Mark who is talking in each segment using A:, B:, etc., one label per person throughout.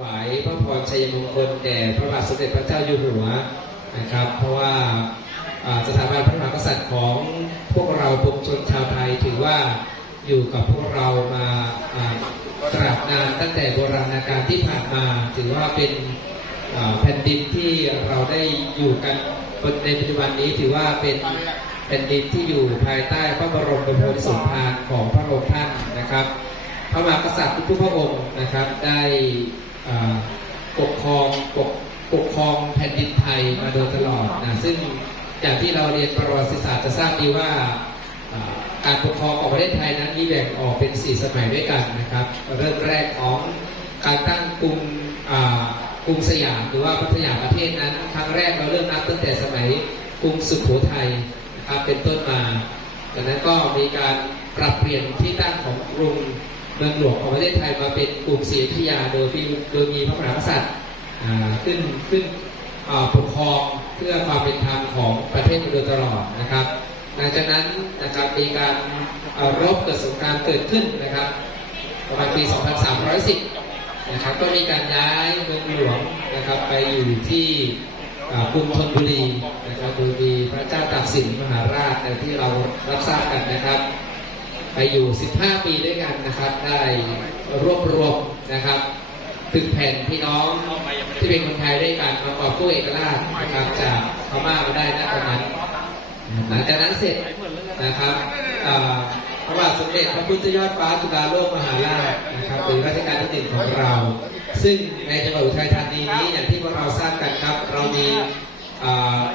A: วายพระพรชัยมงคลแด่พระบาทสมเด็จพระเจ้าอยู่หัวนะครับ เพราะว่าสถาบันพระมหากษัตริย์ของพวกเราปวงชนชาวไทยถือว่าอยู่กับพวกเรามาตราบนานตั้งแต่โบราณกาลที่ผ่านมา ถือว่าเป็นแผ่นดินที่เราได้อยู่กันในปัจจุบันนี้ถือว่าเป็นแผ่นดินที่อยู่ภายใต้พระบรมโพธิสมภารของพระองค์ท่านนะครับ พระมหากษัตริย์ทุกพระองค์นะครับได้ ปกครองปกปกครองแผ่นดินไทยมาโดยตลอดนะซึ่งอย่างที่เราเรียนประวัติศาสตร์จะทราบดีว่าการปกครองของประเทศไทยนั้นมีแบ่งออกเป็น 4 สมัยด้วยกันนะครับ เริ่มแรกของการตั้งกรุงกรุงสยามหรือว่าพัทยาประเทศนั้นครั้งแรกเราเริ่มนับตั้งแต่สมัยกรุงสุโขทัยนะครับเป็นต้นมาจากนั้นก็มีการปรับเปลี่ยนที่ตั้งของกรุง เมืองหลวงของประเทศไทยมาเป็นกรุงศรีอยุธยาโดยที่โดยมีพระมหากษัตริย์ขึ้นขึ้นปกครองเพื่อความเป็นธรรมของประเทศมาโดยตลอดนะครับ หลังจากนั้นนะครับมีการรบเกิดสงครามเกิดขึ้นนะครับประมาณปี 2310 นะครับก็มีการย้ายเมืองหลวงนะครับไปอยู่ที่กรุงธนบุรีนะครับโดยมีพระเจ้าตากสินมหาราชในที่เรารับทราบกันนะครับ ไปอยู่ 15 ปีด้วยกันนะครับ ได้รวบรวมนะครับตึกแผ่นพี่น้องที่เป็นคนไทยด้วยกันมากอบกู้เอกราชนะครับจากพม่ามาได้ณตอนนั้นหลังจากนั้นเสร็จนะครับพระบาทสมเด็จพระพุทธยอดฟ้าจุฬาโลกมหาราชนะครับหรือรัชกาลที่หนึ่งของเรา ซึ่งในจังหวัดอุทัยธานีนี้อย่างที่พวกเราทราบกันครับ เรามี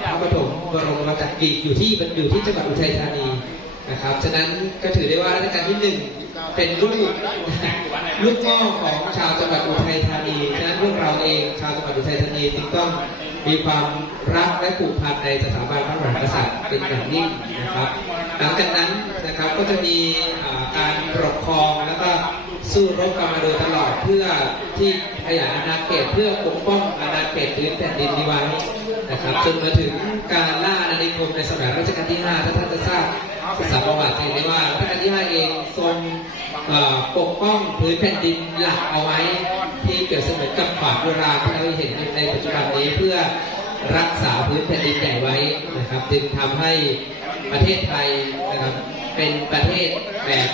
A: พระปฐมบรมจักรีอยู่ที่อยู่ที่จังหวัดอุทัยธานี นะครับ ฉะนั้นก็ถือได้ว่ารัชกาลที่หนึ่งเป็นลูกลูกหม้อของชาวจังหวัดอุทัยธานี ฉะนั้นพวกเราเองชาวจังหวัดอุทัยธานีจึงต้องมีความรักและผูกพันในสถาบันพระมหากษัตริย์เป็นอย่างยิ่งนะครับ หลังจากนั้นนะครับก็จะมีการปกครองแล้วก็สู้รบกันมาโดยตลอดเพื่อที่ขยายอาณาเขตเพื่อปกป้องอาณาเขตพื้นแผ่นดินนี้ไว้ นะครับจนมาถึงการล่าอาณานิคมในสมัยรัชกาลที่ 5 ถ้าท่านจะทราบศึกษาประวัติเห็นได้ว่ารัชกาลที่ 5 เองทรงปกป้องพื้นแผ่นดินหลักเอาไว้ ที่เกิดเสมือนกับขวากโบราณที่เราเห็นในปัจจุบันนี้เพื่อรักษาพื้นแผ่นดินใหญ่ไว้นะครับ จึงทำให้ประเทศไทยนะครับเป็นประเทศแบบ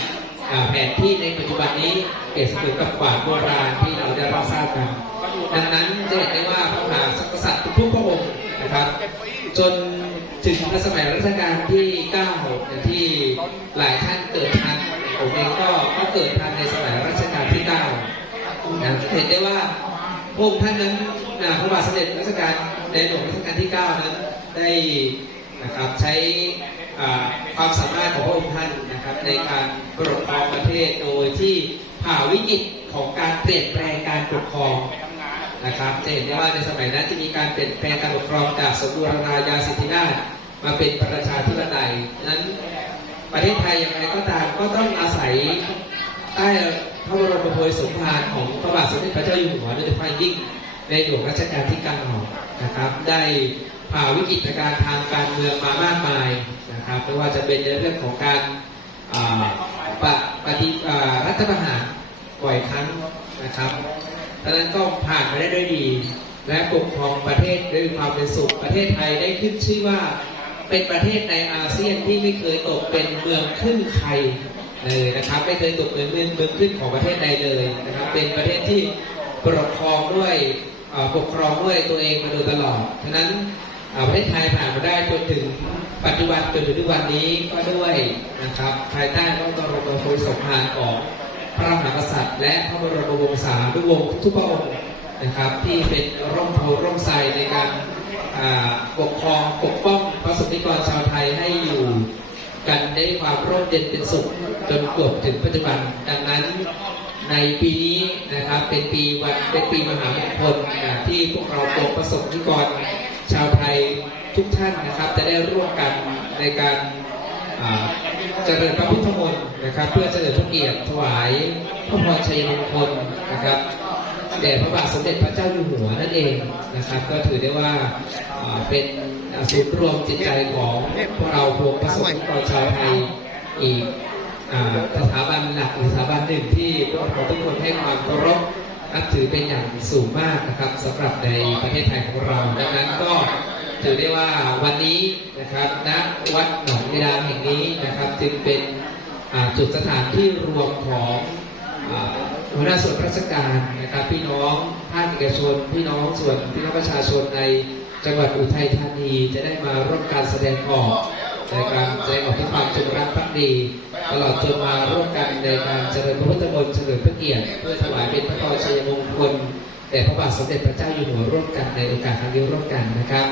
A: แผนที่ในปัจจุบันนี้เปรียบเสมือนกับขวากโบราณที่เราได้รับทราบกัน จนถึงสมัยรัชกาลที่9อย่างที่หลายท่านเกิดทันผมเองก็ก็เกิดทันในสมัยรัชกาลที่9นะเห็นได้ว่าพระองค์ท่านนั้นนพระบาทสมเด็จรัชกาลในหลวงรัชกาลที่ 9 นั้นได้นะครับใช้ความสามารถของพระองค์ท่านนะครับในการปกครองประเทศโดยที่ผ่าวิกฤตของการเปลี่ยนแปลงการปกครอง นะครับจะเห็นได้ว่าในสมัยนั้นจะมีการเปลี่ยนแปลงการปกครองจากสมบูรณาญาสิทธิราชมาเป็นประชาธิปไตยนั้นประเทศไทยอย่างไรก็ตามก็ต้องอาศัยใต้พระบรมโพธิสมภารของพระบาทสมเด็จพระเจ้าอยู่หัวโดยเฉพาะยิ่งในหลวงรัชกาลที่เก้านะครับ ได้ผ่าวิกฤตการณ์ทางการเมืองมามากมายนะครับไม่ว่าจะเป็นในเรื่องของการปฏิรัฐประหารบ่อยครั้งนะครับ ดังนั้นก็ผ่านมาได้ด้วยดี และปกครองประเทศด้วยความเป็นสุขประเทศไทยได้ขึ้นชื่อว่าเป็นประเทศในอาเซียนที่ไม่เคยตกเป็นเมืองขึ้นใครเลยนะครับ ไม่เคยตกเป็นเมืองเมืองขึ้นของประเทศใดเลยนะครับ เป็นประเทศที่ปกครองด้วยปกครองด้วยตัวเองมาโดยตลอดฉะนั้นประเทศไทยผ่านมาได้จนถึงปัจจุบันจนถึงทุกวันนี้ก็ด้วยนะครับภายใต้พระบรมโพธิสมภารของ พระมหากษัตริย์ และพระบรมวงศานุวงศ์ทุกพระองค์นะครับ ที่เป็นร่มโพร่มไทรในการปกครองปกป้องพระสงฆ์นิกรชาวไทยให้อยู่กันได้ความร่มเย็นเป็นสุขจนกือบถึงปัจจุบันดังนั้นในปีนี้นะครับเป็นปีวันเป็นปีมหามงคลที่พวกเราปกประสบนิกรชาวไทยทุกท่านนะครับ จะได้ร่วมกันในการ เจริญพระพุทธมนต์นะครับ เพื่อเจริญพระเกียรติถวายพระพรชัยมงคลนะครับแด่พระบาทสมเด็จพระเจ้าอยู่หัวนั่นเองนะครับ ก็ถือได้ว่าเป็นศูนย์รวมจิตใจของพวกเราพวกประสบนิกรชาวไทยอีกสถาบันหลักหรือสถาบันหนึ่งที่พวกเราทุกคนให้ความเคารพนับถือเป็นอย่างสูงมากนะครับสำหรับในประเทศไทยของเรา ดังนั้นก็ถือได้ว่าวันนี้นะครับณวัดหน องยามแห่งนี้นะครับจึงเป็นจุดสถานที่รวมของหัวหน้าส่วนราชการนะครับพี่น้องภาคเอกชน พี่น้องส่วนพี่น้องประชาชนในจังหวัดอุทัยธานีจะได้มาร่วมการแสดงออกในการแสดงออกถึงความจงรักภักดี ตลอดจนมาร่วมกันในการเจริญพระพุทธมนต์เฉลิมพระเกียรติเพื่อถวายเป็นพระพรชัยมงคลแด่พระบาทสมเด็จพระเจ้าอยู่หัวร่วมกันในโอกาสครั้งนี้ร่วมกันนะครับ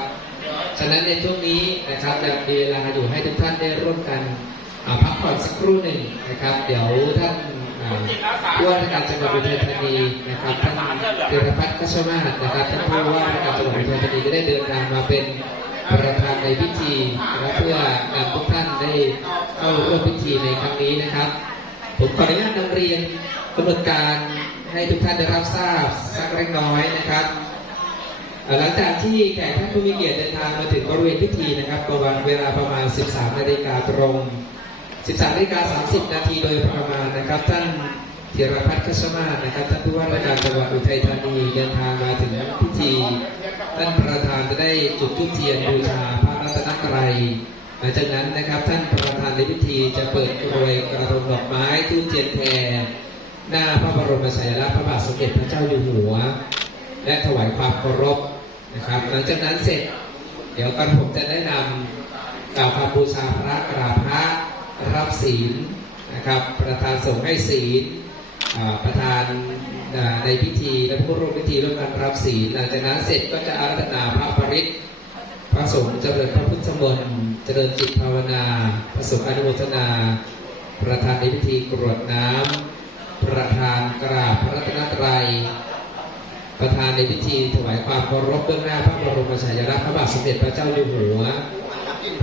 A: ฉะนั้นในช่วงนี้นะครับยังมีเวลาอยู่ให้ทุกท่านได้ร่วมกันพักผ่อนสักครู่หนึ่งนะครับ เดี๋ยวท่านผู้ว่าราชการจังหวัดอุทัยธานีนะครับท่านเดชพัฒน์กัชมาศนะครับท่านผู้ว่าราชการจังหวัดอุทัยธานีก็ได้เดินทางมาเป็นประธานในพิธีนะเพื่อนำทุกท่านได้เข้าร่วมพิธีในครั้งนี้นะครับ ผมขออนุญาตนำเรียนกำหนดการให้ทุกท่านได้รับทราบสักเล็กน้อยนะครับ หลังจากที่แขกท่านผู้มีเกียรติเดินทางมาถึงบริเวณพิธีนะครับประมาณเวลาประมาณ 13 นาฬิกาตรง 13 นาฬิกา 30 นาทีโดยประมาณนะครับ ท่านธีรพัฒน์คชมาศนะครับท่านผู้ว่าราชการจังหวัดอุทัยธานีเดินทางมาถึงพิธีท่านประธานจะได้จุดธูปเทียนบูชาพระรัตนตรัยหลังจากนั้นนะครับท่านประธานในพิธีจะเปิดกรวยกระทงดอกไม้ทูปเทียนแพรหน้าพระบรมฉายาลักษณ์พระบาทสมเด็จพระเจ้าอยู่หัว และถวายความเคารพ นะครับ หลังจากนั้นเสร็จ เดี๋ยวกันผมจะได้นำกล่าวคำบูชาพระกราบพระรับศีลนะครับ ประธานส่งให้ศีลประธานในพิธีและผู้ร่วมพิธีร่วมกันรับศีลหลังจากนั้นเสร็จก็จะอารัธนาพระปริตพระสงฆ์เจริญพระพุทธมนต์เจริญจิตภาวนาพระสงฆ์อนุโมทนา ประธานในพิธีกรวดน้ำประธานกราบพระรัตนตรัย ประธานในพิธีถวายความเคารพเบื้องหน้าพระบรมฉายาลักษณ์พระบาทสมเด็จพระเจ้าอยู่หัว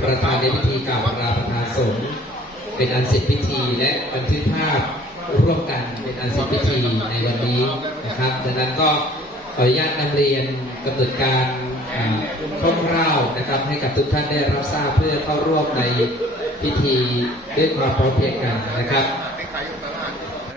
A: ประธานในพิธีกล่าวลาประธานสงฆ์เป็นอันเสร็จพิธีและบันทึกภาพร่วมกันเป็นอันเสร็จพิธีในวันนี้นะครับดังนั้นก็ขออนุญาตนำเรียนกำหนดการอ่าคร่าวๆนะครับให้กับทุกท่านได้รับทราบเพื่อเข้าร่วมในพิธีด้วยความพร้อมเพรียงกันนะครับ